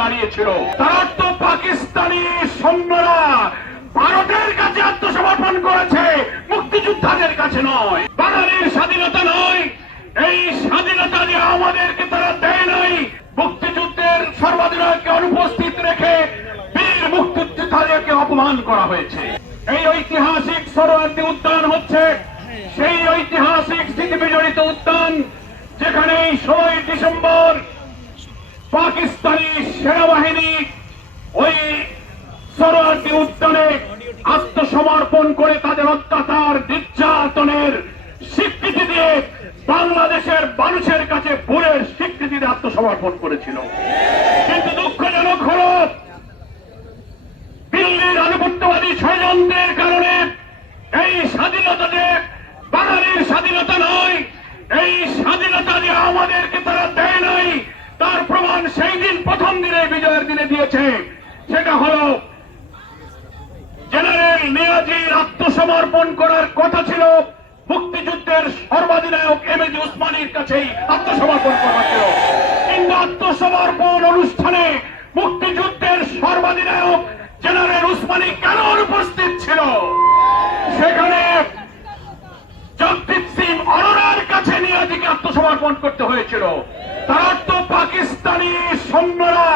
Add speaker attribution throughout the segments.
Speaker 1: দাঁড়িয়েছিল। তারা তো পাকিস্তানি সৈন্যরা। ভারতের কাছে আত্মসমর্পণ করেছে, মুক্তিযোদ্ধাদের কাছে নয়। বাঙালির স্বাধীনতা নয়। এই স্বাধীনতা যে আমাদেরকে তারা দেয় নাই, মুক্তিযুদ্ধের সর্বাধিনায়ককে অনুপস্থিত রেখে বীর মুক্তিযোদ্ধাদেরকে অপমান করা হয়েছে। এই ঐতিহাসিক সরোয়ার্দী উদ্যান হচ্ছে সেই ঐতিহাসিক স্মৃতি বিজড়িত উদ্যান, যেখানে ষোলোই ডিসেম্বর পাকিস্তানি সেনাবাহিনী ওই সরোয়ারটি উদ্যানে আত্মসমর্পণ করে তাদের অত্যাচার, নির্যাতনের স্বীকৃতি দিয়ে বাংলাদেশের মানুষের কাছে ভুলের স্বীকৃতি দিয়ে আত্মসমর্পণ করেছিল। প্রমাণ সেই দিন প্রথম দিনে বিজয়ের দিনে দিয়েছে। সেটা হলো জেনারেল নিয়াজির আত্মসমর্পণ করার কথা ছিল। মুক্তিযুদ্ধের সর্বাধিনায়ক এম এজি উসমানীর কাছেই আত্মসমর্পণ করা ছিল। কিন্তু আত্মসমর্পণ অনুষ্ঠানে মুক্তিযুদ্ধের সর্বাধিনায়ক জেনারেল উসমানী কেন অনুপস্থিত ছিল? সেখানে জগদীপ সিং অরোরার কাছে নিয়াজিকে আত্মসমর্পণ করতে হয়েছিল। তার তো পাকিস্তানি সৈন্যরা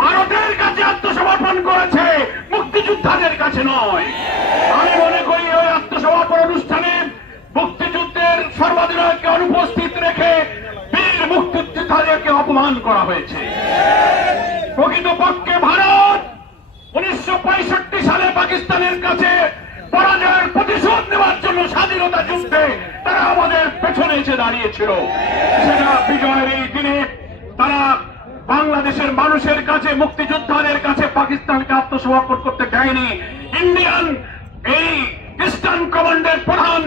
Speaker 1: ভারতের কাছে আত্মসমর্পণ করেছে মুক্তিযোদ্ধাদের কাছে নয়। আমি মনে করি ওই আত্মসমর্পণ অনুষ্ঠানে মুক্তিযুদ্ধের সর্বাধিনায়ককে অনুপস্থিত রেখে বীর মুক্তিযোদ্ধাদেরকে অপমান করা হয়েছে। প্রকৃতপক্ষে ভারত উনিশশো পঁয়ষট্টি সালে পাকিস্তানের কাছে পরাজয়ের প্রতিশোধ নেওয়ার জন্য স্বাধীনতা যুদ্ধে তারা আমাদের পেছনে এসে দাঁড়িয়েছিল। সেটা তারা বাংলাদেশের মানুষের কাছে, মুক্তিযোদ্ধাদের কাছে পাকিস্তানকে আত্মসমর্পণ করতে দেয়নি। ইন্ডিয়ান, এই ইস্টার্ন কমান্ডের প্রধান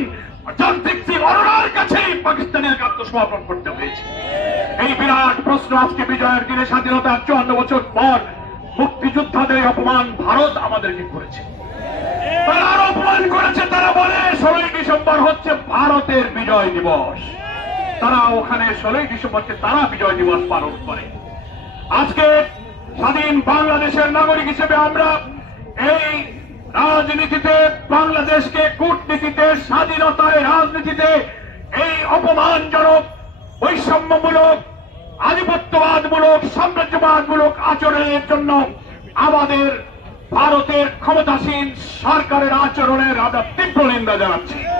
Speaker 1: জগদীপ সিং অরোরার কাছেই পাকিস্তানের আত্মসমর্পণ করতে হয়েছে। এই বিরাট প্রশ্ন আজকে বিজয়ের দিনে স্বাধীনতার চুয়ান্ন বছর পর মুক্তিযোদ্ধাদের অপমান ভারত আমাদেরকে করেছে। তারা অপমান করেছে, তারা বলে, ষোলোই ডিসেম্বর হচ্ছে ভারতের বিজয় দিবস। তারা ওখানে ষোলোই ডিসেম্বরকে তারা বিজয় দিবস পালন করে। আজকে স্বাধীন বাংলাদেশের নাগরিক হিসেবে আমরা এই রাজনীতিতে, বাংলাদেশকে কূটনীতিতে, স্বাধীনতায়, রাজনীতিতে এই অপমানজনক, বৈষম্যমূলক, আধিপত্যবাদমূলক, সাম্রাজ্যবাদমূলক আচরণের জন্য আমাদের ভারতের ক্ষমতাসীন সরকারের আচরণের আমরা তীব্র নিন্দা জানাচ্ছি।